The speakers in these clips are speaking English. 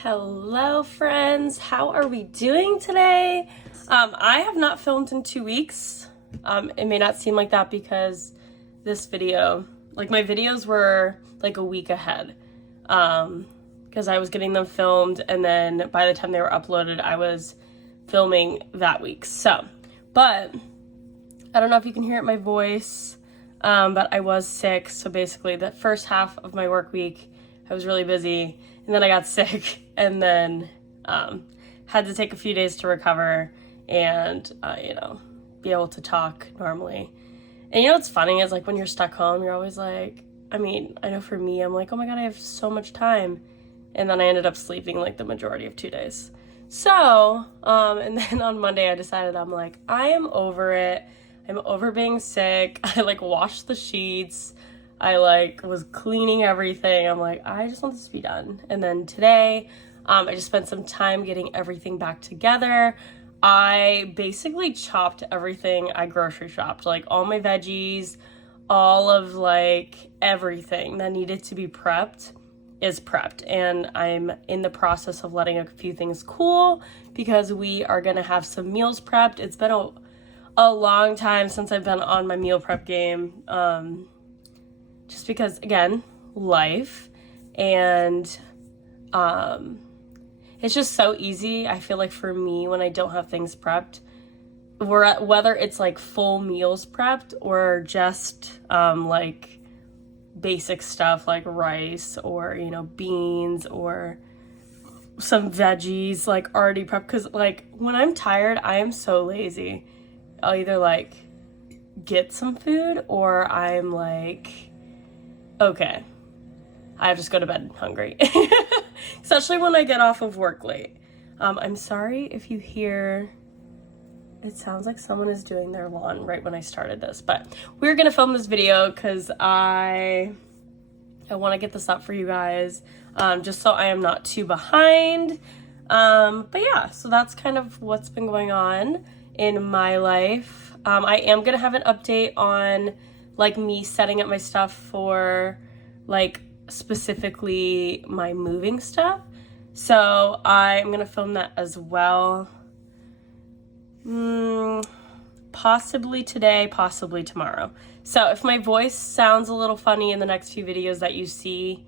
Hello friends, how are we doing today? I have not filmed in 2 weeks. It may not seem like that because this video, like my videos were like a week ahead because I was getting them filmed and then by the time they were uploaded, I was filming that week. But I don't know if you can hear it in my voice, but I was sick. So basically the first half of my work week, I was really busy and then I got sick and then had to take a few days to recover and, be able to talk normally. And what's funny is like when you're stuck home, you're always like, I know for me, I'm like, oh my God, I have so much time. And then I ended up sleeping like the majority of 2 days. So, and then on Monday I decided I'm like, I am over it. I'm over being sick. I like washed the sheets. I like was cleaning everything. I'm like, I just want this to be done. And then today, I just spent some time getting everything back together. I basically chopped everything. I grocery shopped, like all my veggies, all of like everything that needed to be prepped is prepped. And I'm in the process of letting a few things cool because we are going to have some meals prepped. It's been a long time since I've been on my meal prep game. Just because, again, life, and it's just so easy, I feel like for me, when I don't have things prepped, whether it's like full meals prepped or just like basic stuff like rice or, beans or some veggies like already prepped, because like when I'm tired, I am so lazy. I'll either like get some food or I'm like, okay, I just go to bed hungry, especially when I get off of work late. I'm sorry if you hear, it sounds like someone is doing their lawn right when I started this, but we're going to film this video because I want to get this up for you guys, just so I am not too behind. But yeah, so that's kind of what's been going on in my life. I am going to have an update on like me setting up my stuff for like specifically my moving stuff. So I'm going to film that as well. Possibly today, possibly tomorrow. So if my voice sounds a little funny in the next few videos that you see,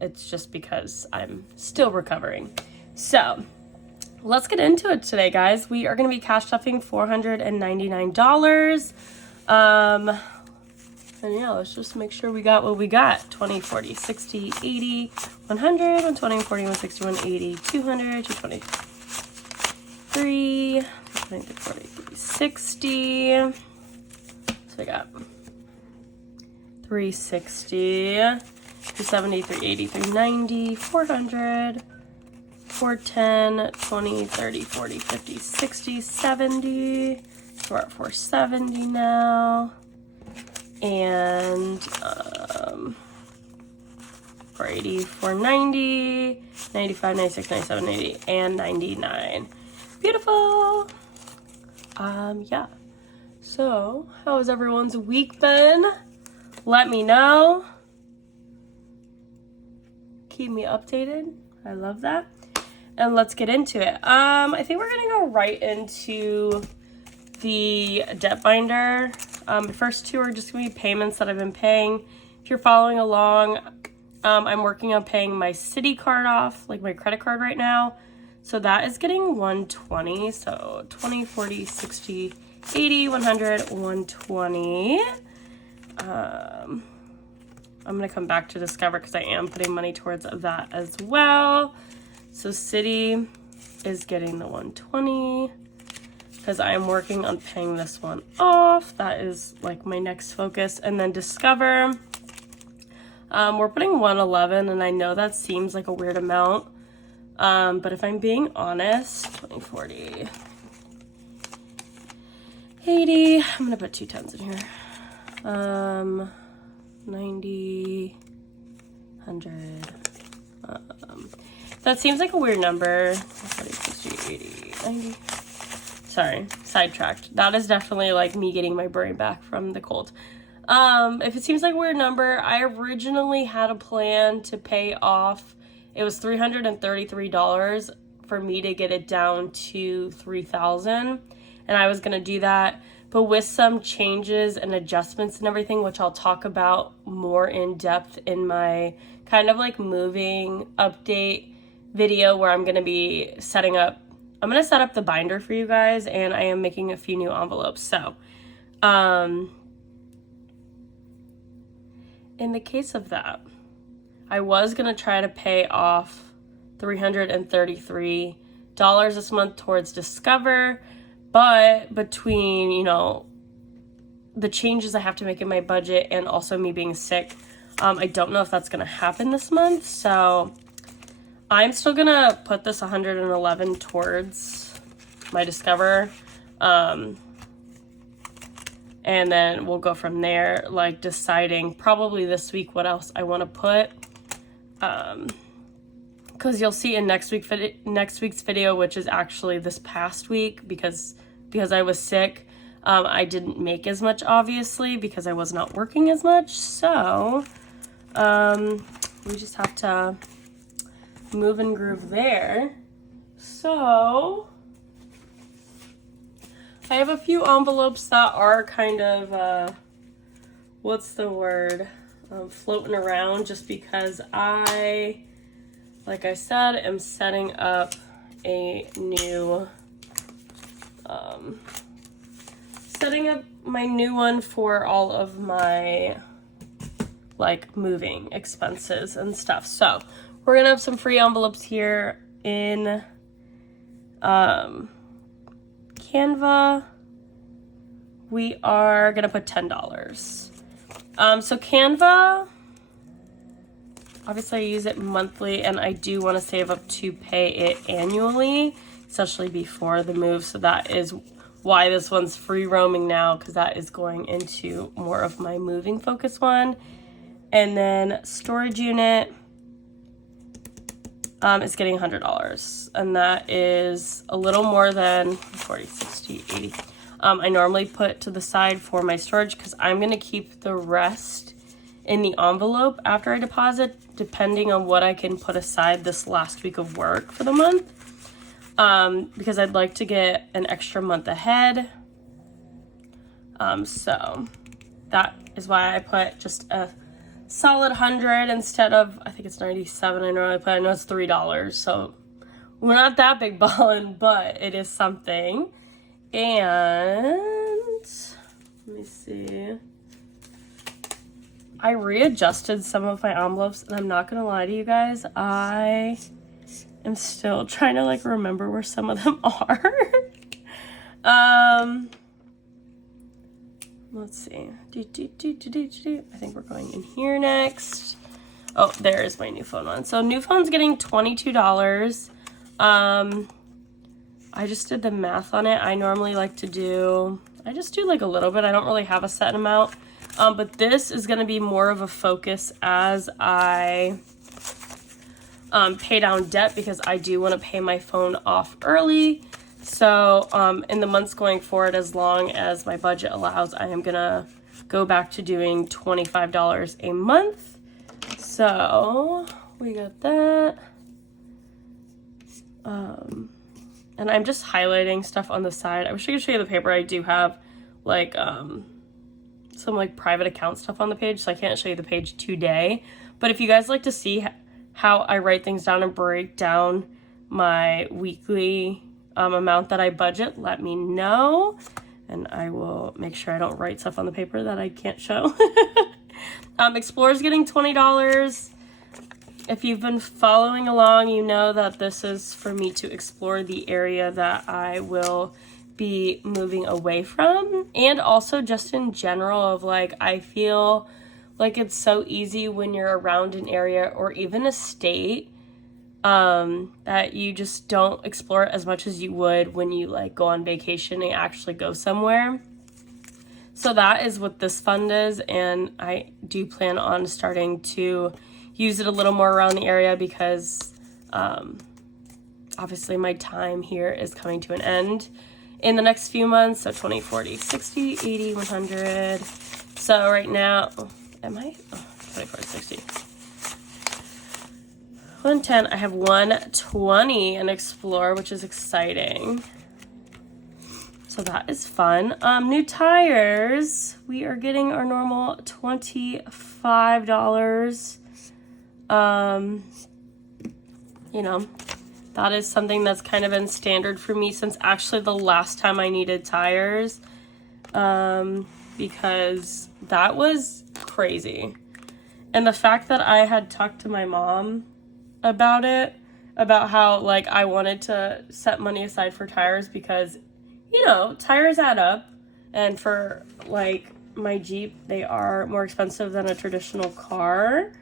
it's just because I'm still recovering. So let's get into it today, guys. We are going to be cash stuffing $499. And yeah, let's just make sure we got what we got. 20, 40, 60, 80, 100, 120, 40, 160, 180, 200, 223, 23, 40, 60. So we got 360, 370, 380, 390, 400, 410, 20, 30, 40, 50, 60, 70. So we're at 470 now. And 480, 490, 95, 96, 97, 80, and 99. Beautiful. Yeah. So, how has everyone's week been? Let me know. Keep me updated. I love that. And let's get into it. I think we're gonna go right into the debt binder. The first two are just gonna be payments that I've been paying. If you're following along, I'm working on paying my Citi card off, like my credit card right now. So that is getting 120. So 20, 40, 60, 80, 100, 120. I'm gonna come back to Discover because I am putting money towards that as well. So Citi is getting the 120. Because I am working on paying this one off. That is like my next focus. And then Discover, we're putting 111, and I know that seems like a weird amount. But if I'm being honest, 20, 40, 80, I'm gonna put 2 tens in here. 90, 100. That seems like a weird number. 40, 60, 80, 90. Sorry, sidetracked. That is definitely like me getting my brain back from the cold. If it seems like a weird number, I originally had a plan to pay off it was $333 for me to get it down to $3,000. And I was gonna do that, but with some changes and adjustments and everything, which I'll talk about more in depth in my kind of like moving update video, where I'm gonna be setting up, I'm gonna set up the binder for you guys, and I am making a few new envelopes. So, in the case of that, I was gonna try to pay off $333 this month towards Discover, but between, you know, the changes I have to make in my budget and also me being sick, I don't know if that's gonna happen this month. So I'm still gonna put this $111 towards my Discover, and then we'll go from there, like deciding probably this week what else I want to put, because you'll see in next week's video, which is actually this past week, because I was sick, I didn't make as much, obviously, because I was not working as much. So we just have to move and groove there. So I have a few envelopes that are kind of what's the word, floating around, just because I, like I said, am setting up a new setting up my new one for all of my like moving expenses and stuff. So we're gonna have some free envelopes here in Canva. We are gonna put $10. So Canva, obviously I use it monthly, and I do want to save up to pay it annually, especially before the move. So that is why this one's free roaming now, because that is going into more of my moving focus one. And then storage unit is getting $100, and that is a little more than 40, 60, 80. I normally put to the side for my storage, because I'm going to keep the rest in the envelope after I deposit, depending on what I can put aside this last week of work for the month, because I'd like to get an extra month ahead. So that is why I put just a solid 100 instead of, I think it's 97. I know it's $3, so we're not that big ballin', but it is something. And let me see, I readjusted some of my envelopes, and I'm not gonna lie to you guys, I am still trying to like remember where some of them are. Let's see. I think we're going in here next. Oh, there is my new phone one. So new phone's getting $22. I just did the math on it. I normally like to do, I just do like a little bit. I don't really have a set amount. But this is going to be more of a focus as I pay down debt, because I do want to pay my phone off early. So in the months going forward, as long as my budget allows, I am going to go back to doing $25 a month. So we got that. And I'm just highlighting stuff on the side. I wish I could show you the paper. I do have like some like private account stuff on the page, so I can't show you the page today. But if you guys like to see how I write things down and break down my weekly amount that I budget, let me know, and I will make sure I don't write stuff on the paper that I can't show. Explorer's getting $20. If you've been following along, you know that this is for me to explore the area that I will be moving away from, and also just in general of like, I feel like it's so easy when you're around an area or even a state that you just don't explore it as much as you would when you like go on vacation and actually go somewhere. So that is what this fund is, and I do plan on starting to use it a little more around the area, because obviously my time here is coming to an end in the next few months. So 20, 40, 60, 80, 100. So right now, am I? Oh, 20, 40, 60. 110. I have 120 in Explore, which is exciting. So that is fun. New tires. We are getting our normal $25. You know, that is something that's kind of been standard for me since actually the last time I needed tires. Because that was crazy. And the fact that I had talked to my mom about it, about how, like, I wanted to set money aside for tires because, you know, tires add up. And for, like, my Jeep, they are more expensive than a traditional car.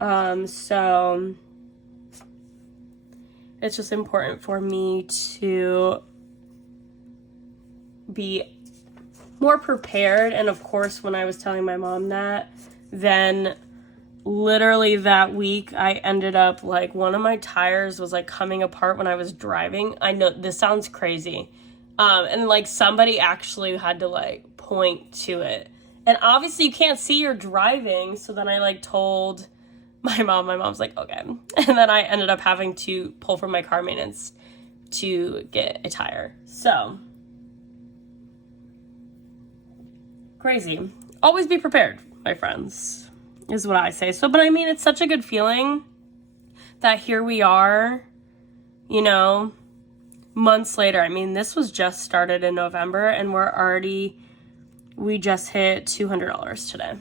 So it's just important for me to be more prepared. And of course, when I was telling my mom that, then literally that week I ended up, like, one of my tires was, like, coming apart when I was driving. I know this sounds crazy. And, like, somebody actually had to, like, point to it. And obviously you can't see you're driving. So then I, like, told my mom. My mom's like, okay. And then I ended up having to pull from my car maintenance to get a tire. So crazy. Always be prepared, my friends, is what I say. So, but I mean, it's such a good feeling that here we are, you know, months later. I mean, this was just started in November and we just hit $200 today,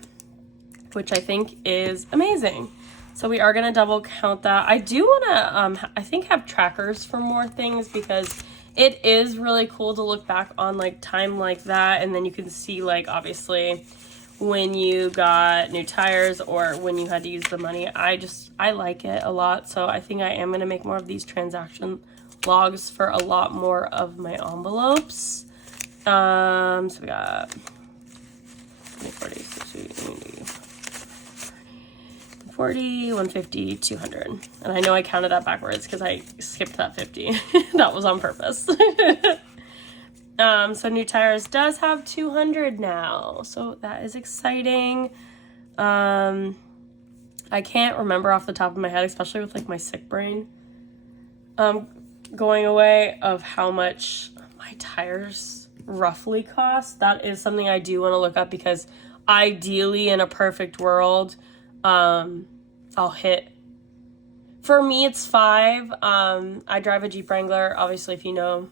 which I think is amazing. So we are going to double count that. I do want to, I think, have trackers for more things because it is really cool to look back on, like, time like that. And then you can see, like, obviously when you got new tires or when you had to use the money. I like it a lot. So I think I am going to make more of these transaction logs for a lot more of my envelopes. So we got 40, 60, 40, 150, 200. And I know I counted that backwards because I skipped that 50. That was on purpose. So new tires does have 200 now. So that is exciting. I can't remember off the top of my head, especially with, like, my sick brain going away, of how much my tires roughly cost. That is something I do want to look up because ideally in a perfect world, I'll hit, for me it's 5. I drive a Jeep Wrangler. Obviously, if you know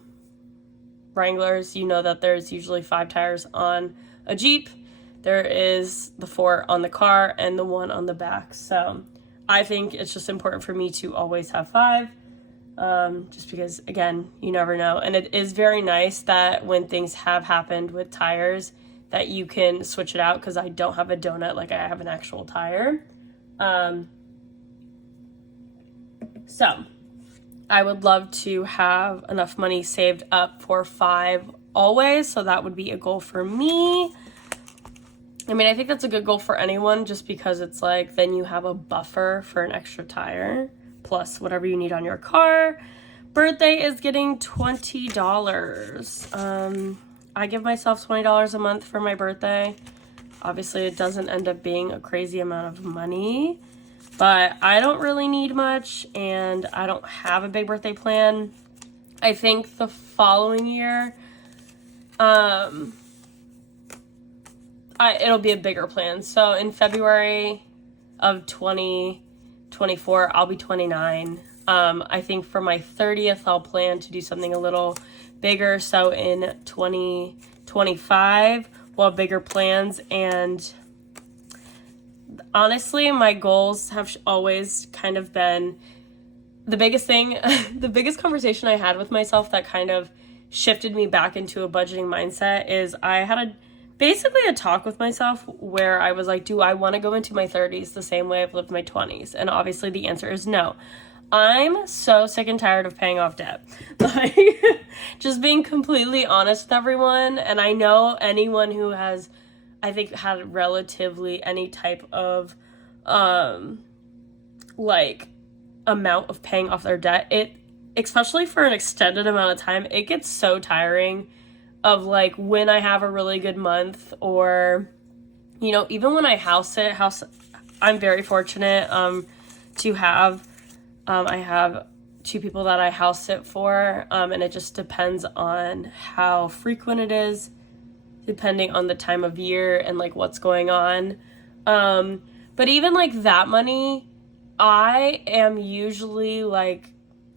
Wranglers, you know that there's usually 5 tires on a Jeep. There is the 4 on the car and the 1 on the back. So I think it's just important for me to always have 5. Just because, again, you never know. And it is very nice that when things have happened with tires that you can switch it out, because I don't have a donut, like I have an actual tire. So I would love to have enough money saved up for 5 always. So that would be a goal for me. I mean, I think that's a good goal for anyone just because it's like, then you have a buffer for an extra tire plus whatever you need on your car. Birthday is getting $20. I give myself $20 a month for my birthday. Obviously, it doesn't end up being a crazy amount of money, but I don't really need much and I don't have a big birthday plan. I think the following year, it'll be a bigger plan. So in February of 2024, I'll be 29. I think for my 30th, I'll plan to do something a little bigger. So in 2025, we'll have bigger plans. And honestly, my goals have always kind of been the biggest thing, the biggest conversation I had with myself that kind of shifted me back into a budgeting mindset is I had basically a talk with myself where I was like, do I want to go into my 30s the same way I've lived my 20s? And obviously the answer is no. I'm so sick and tired of paying off debt. Like, just being completely honest with everyone. And I know anyone who has, I think, had relatively any type of, like, amount of paying off their debt, especially for an extended amount of time, it gets so tiring of, like, when I have a really good month or, even when I house sit, I'm very fortunate to have I have 2 people that I house sit for, and it just depends on how frequent it is, depending on the time of year and like what's going on. But even like that money, I am usually like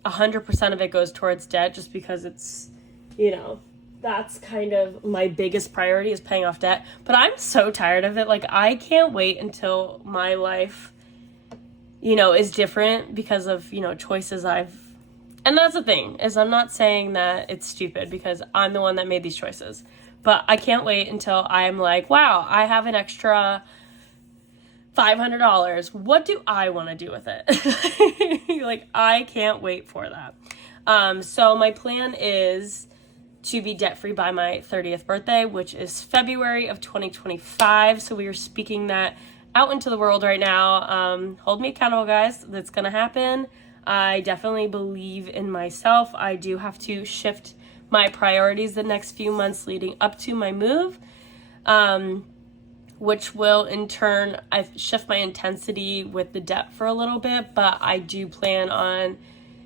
100% of it goes towards debt, just because it's, you know, that's kind of my biggest priority is paying off debt. But I'm so tired of it. Like, I can't wait until my life, you know, is different because of, you know, choices and that's the thing, is I'm not saying that it's stupid because I'm the one that made these choices. But I can't wait until I'm like, wow, I have an extra $500. What do I want to do with it? Like, I can't wait for that. So my plan is to be debt-free by my 30th birthday, which is February of 2025. So we are speaking that out into the world right now. Hold me accountable, guys. That's going to happen. I definitely believe in myself. I do have to shift my priorities the next few months leading up to my move, which will in turn shift my intensity with the debt for a little bit, but I do plan on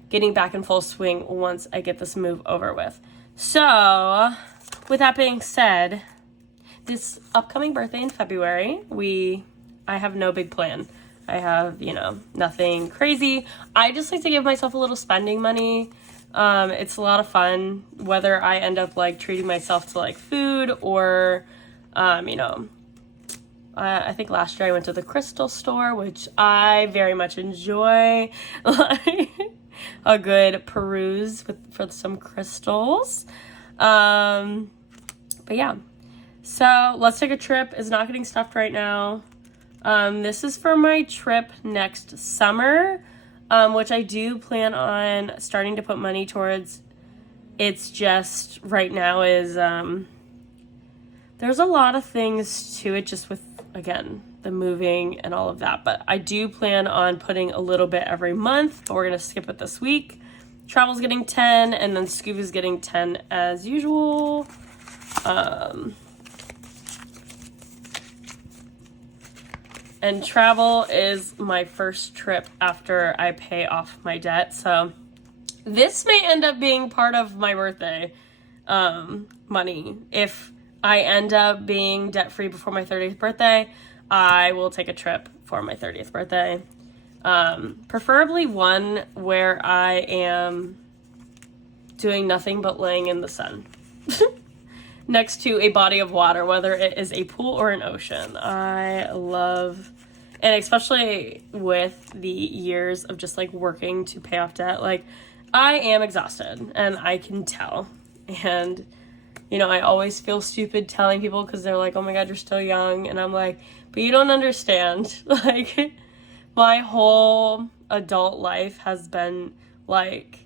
getting back in full swing once I get this move over with. So with that being said, this upcoming birthday in February, I have no big plan. I have, you know, nothing crazy. I just like to give myself a little spending money. It's a lot of fun, whether I end up like treating myself to like food or, you know, I think last year I went to the crystal store, which I very much enjoy. Like a good peruse for some crystals. But yeah, so let's take a trip. It's not getting stuffed right now. This is for my trip next summer, which I do plan on starting to put money towards. It's just right now is, there's a lot of things to it just with, again, the moving and all of that, but I do plan on putting a little bit every month, but we're going to skip it this week. Travel's getting 10 and then scuba's getting 10 as usual. And travel is my first trip after I pay off my debt. So this may end up being part of my birthday money. If I end up being debt-free before my 30th birthday, I will take a trip for my 30th birthday. Preferably one where I am doing nothing but laying in the sun. Next to a body of water, whether it is a pool or an ocean. I love, and especially with the years of just like working to pay off debt, like I am exhausted and I can tell. And, you know, I always feel stupid telling people because they're like, oh my God, you're still young. And I'm like, but you don't understand. Like, my whole adult life has been like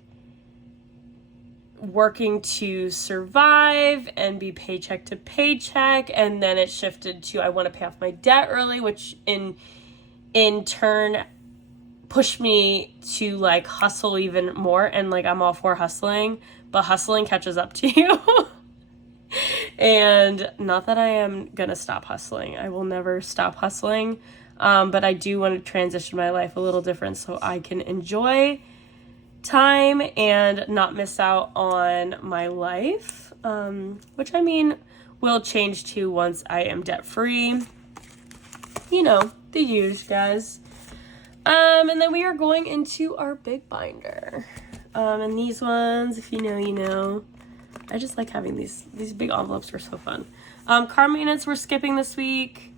working to survive and be paycheck to paycheck, and then it shifted to I want to pay off my debt early, which in turn pushed me to like hustle even more. And like, I'm all for hustling, but hustling catches up to you. And not that I am gonna stop hustling, I will never stop hustling, but I do want to transition my life a little different so I can enjoy time and not miss out on my life, which I mean will change too once I am debt free. You know, the usual, guys. And then we are going into our big binder. And these ones, if you know, you know. I just like having these big envelopes are so fun. Car maintenance we're skipping this week.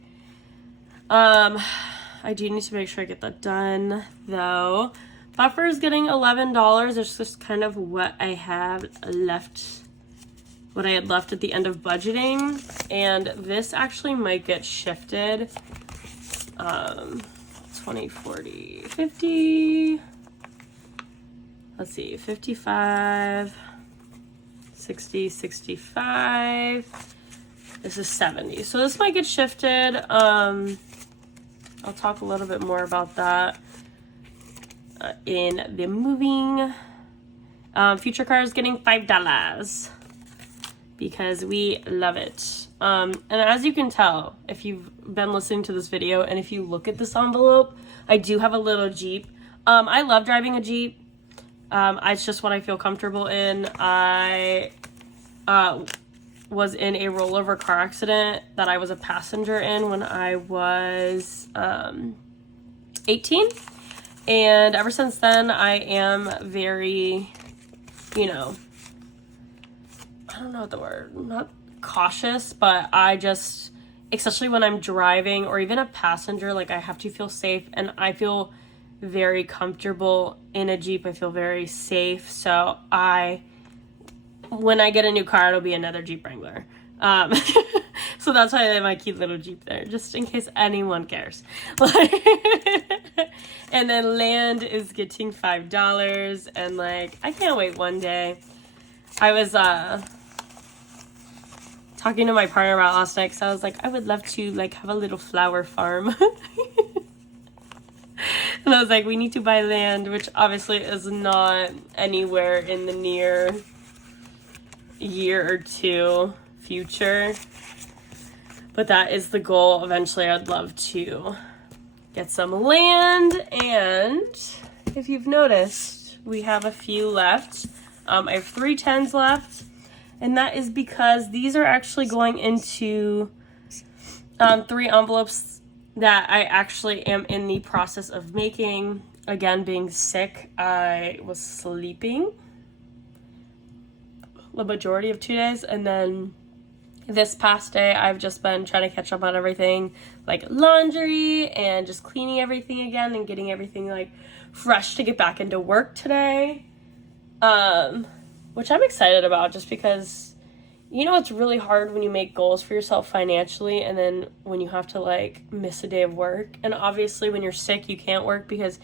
I do need to make sure I get that done though. Buffer is getting $11. It's just kind of what I have left, what I had left at the end of budgeting. And this actually might get shifted. 20, 40, 50. Let's see, 55, 60, 65. This is 70. So this might get shifted. I'll talk a little bit more about that in the moving. Future car is getting $5 because we love it. And as you can tell, if you've been listening to this video and if you look at this envelope, I do have a little Jeep. I love driving a Jeep. It's just what I feel comfortable in. I was in a rollover car accident that I was a passenger in when I was 18. And ever since then, I am very, I don't know the word, not cautious, but I just, especially when I'm driving or even a passenger, like I have to feel safe, and I feel very comfortable in a Jeep. I feel very safe. So when I get a new car, it'll be another Jeep Wrangler. So that's why I have my cute little Jeep there, just in case anyone cares. And then land is getting $5, and I can't wait one day. I was talking to my partner about last night, because I was like, I would love to have a little flower farm. And I was like, we need to buy land, which obviously is not anywhere in the near year or two future. But that is the goal. Eventually, I'd love to get some land. And if you've noticed, we have a few left. I have 3 10s left. And that is because these are actually going into 3 envelopes that I actually am in the process of making. Again, being sick, I was sleeping the majority of 2 days, and then this past day I've just been trying to catch up on everything, like laundry and just cleaning everything again and getting everything fresh to get back into work today, which I'm excited about, just because it's really hard when you make goals for yourself financially, and then when you have to miss a day of work. And obviously when you're sick, you can't work because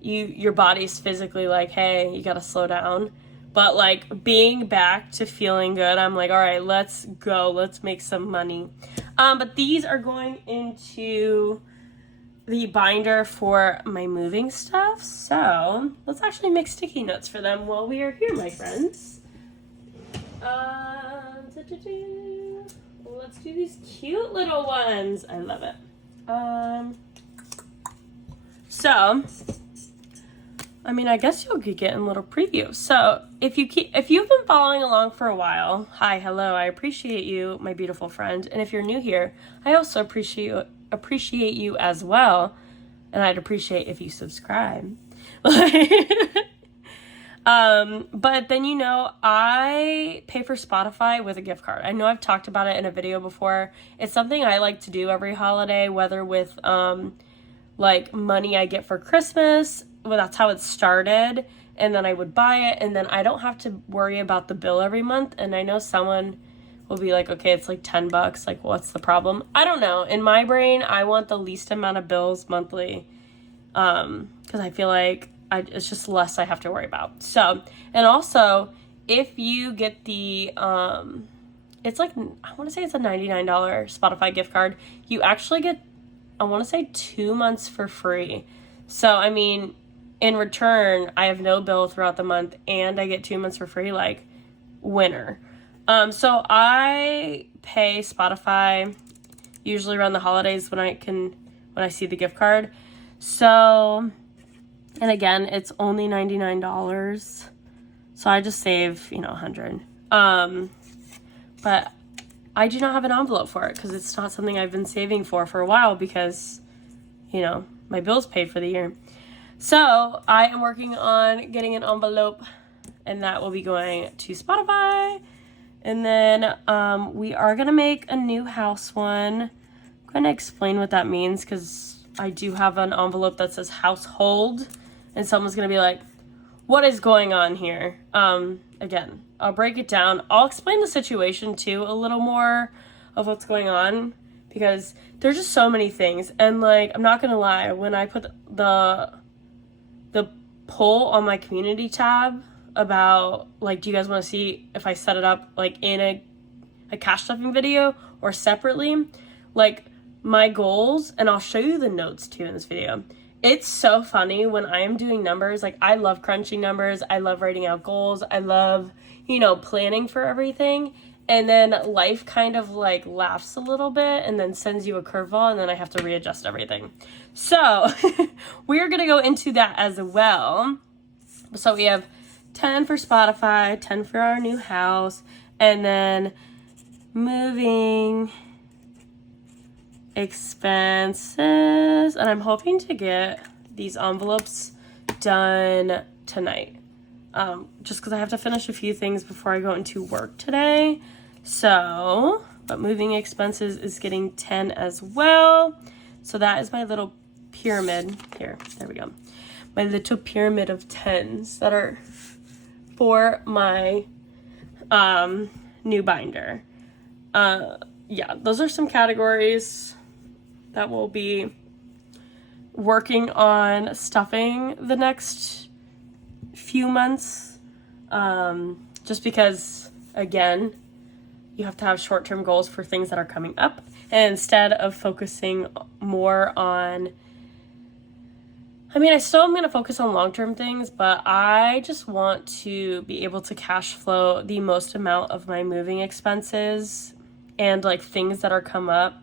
your body's physically hey, you gotta slow down. But being back to feeling good, I'm all right, let's go, let's make some money. But these are going into the binder for my moving stuff, so let's actually make sticky notes for them while we are here, my friends. Let's do these cute little ones. I love it. I guess you'll be getting a little preview. So if you've been following along for a while, hi, hello, I appreciate you, my beautiful friend. And if you're new here, I also appreciate you as well. And I'd appreciate if you subscribe. But then, I pay for Spotify with a gift card. I know I've talked about it in a video before. It's something I like to do every holiday, whether with, money I get for Christmas. Well, that's how it started. And then I would buy it, and then I don't have to worry about the bill every month. And I know someone will be like, okay, it's $10. What's the problem? I don't know. In my brain, I want the least amount of bills monthly. Because I feel it's just less I have to worry about. So, and also, if you get the, it's I want to say it's a $99 Spotify gift card, you actually get, I want to say 2 months for free. So, in return, I have no bill throughout the month, and I get 2 months for free, winner. So I pay Spotify usually around the holidays when I see the gift card. So, and again, it's only $99. So I just save, $100. But I do not have an envelope for it because it's not something I've been saving for a while because, my bill's paid for the year. So I am working on getting an envelope, and that will be going to Spotify. And then we are going to make a new house one. I'm going to explain what that means because I do have an envelope that says household, and someone's going to be like, what is going on here? Again, I'll break it down. I'll explain the situation too, a little more of what's going on, because there's just so many things. And I'm not going to lie, when I put the poll on my community tab about do you guys want to see if I set it up in a cash stuffing video or separately, my goals, and I'll show you the notes too in this video. It's so funny when I am doing numbers. I love crunching numbers. I love writing out goals. I love, planning for everything. and then life kind of like laughs a little bit and then sends you a curveball, and then I have to readjust everything. So we're gonna go into that as well. So we have 10 for Spotify, 10 for our new house, and then moving expenses. And I'm hoping to get these envelopes done tonight. Just because I have to finish a few things before I go into work today. So, but moving expenses is getting 10 as well. So that is my little pyramid. Here, there we go. My little pyramid of 10s that are for my new binder. Yeah, those are some categories that we'll be working on stuffing the next few months, just because, again, you have to have short-term goals for things that are coming up, and instead of focusing more on, I mean, I still am going to focus on long-term things, but I just want to be able to cash flow the most amount of my moving expenses and like things that are come up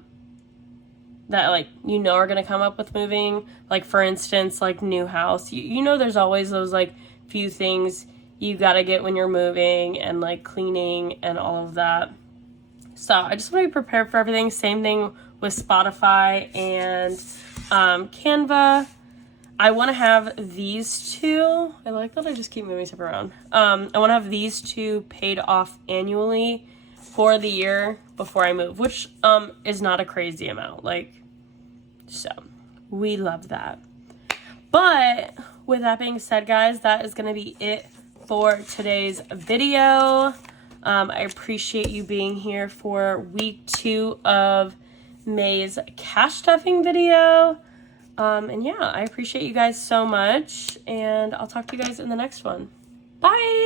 that like are going to come up with moving, like for instance, like new house. You know there's always those like few things you got to get when you're moving, and like cleaning and all of that. So I just want to be prepared for everything. Same thing with Spotify and Canva. I want to have these two. I like that I just keep moving stuff around. I want to have these two paid off annually for the year before I move, which is not a crazy amount. Like, so we love that. But with that being said, guys, that is going to be it for today's video. I appreciate you being here for week 2 of May's cash stuffing video. And yeah, I appreciate you guys so much, and I'll talk to you guys in the next one. Bye!